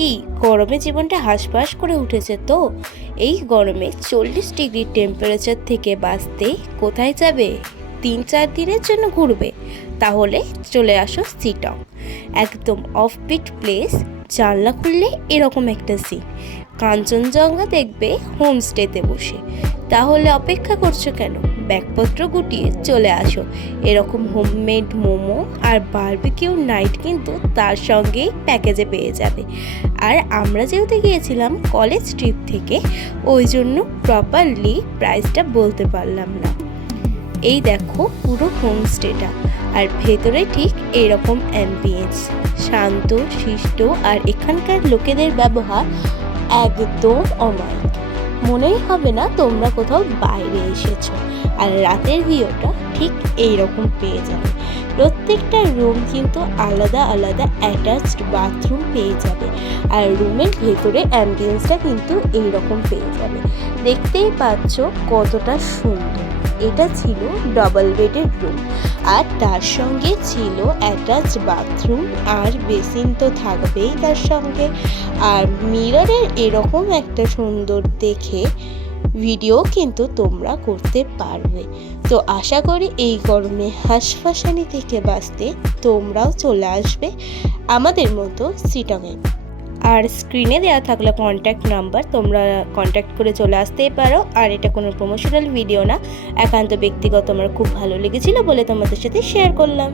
কি গরমে জীবনটা হাঁসফাঁস করে উঠেছে তো। এই গরমে 40 ডিগ্রি টেম্পারেচার থেকে বাঁচতে কোথায় যাবে? 3-4 দিনের জন্য ঘুরবে? তাহলে চলে আসো শিটং। একদম অফবিট প্লেস। জানলা খুললে এরকম একটা সিন, কাঞ্চনজঙ্ঘা দেখবে হোমস্টেতে বসে। তাহলে অপেক্ষা করছো কেন? ব্যাগপত্র গুটিয়ে চলে আসো। এরকম হোমমেড মোমো আর বারবিকিউ নাইট কিন্তু তার সঙ্গেই প্যাকেজে পেয়ে যাবে। আর আমরা যেহেতু গিয়েছিলাম কলেজ ট্রিপ থেকে, ওই জন্য প্রপারলি প্রাইসটা বলতে পারলাম না। এই দেখো পুরো হোমস্টেটা, আর ভেতরে ঠিক এরকম অ্যাম্বিয়েন্স, শান্ত শিষ্ট, আর এখানকার লোকেদের ব্যবহার একদম অমায়িক। মনেই হবে না তোমরা কোথাও বাইরে এসেছো। আর রাতের ভিউটা ঠিক এইরকম পেয়ে যাবে। প্রত্যেকটা রুম কিন্তু আলাদা আলাদা অ্যাটাচড বাথরুম পেয়ে যাবে। আর রুমের ভেতরে অ্যাম্বিয়েন্সটা কিন্তু এইরকম পেয়ে যাবে। দেখতেই পাচ্ছ কতটা সুন্দর। এটা ছিল ডাবল বেডের রুম, আর তার সঙ্গে ছিল অ্যাটাচড বাথরুম, আর বেসিন তো থাকবেই তার সঙ্গে। আর মিররের এরকম একটা সুন্দর দেখে ভিডিও কিন্তু তোমরা করতে পারবে। তো আশা করি এই গরমে হাঁসফাঁসানি থেকে বাঁচতে তোমরাও চলে আসবে আমাদের মতো শিটংয়ে। আর স্ক্রিনে দেওয়া থাকলে কন্ট্যাক্ট নাম্বার, তোমরা কন্ট্যাক্ট করে চলে আসতেই পারো। আর এটা কোনো প্রমোশনাল ভিডিও না, একান্ত ব্যক্তিগত আমার খুব ভালো লেগেছিলো বলে তোমাদের সাথে শেয়ার করলাম।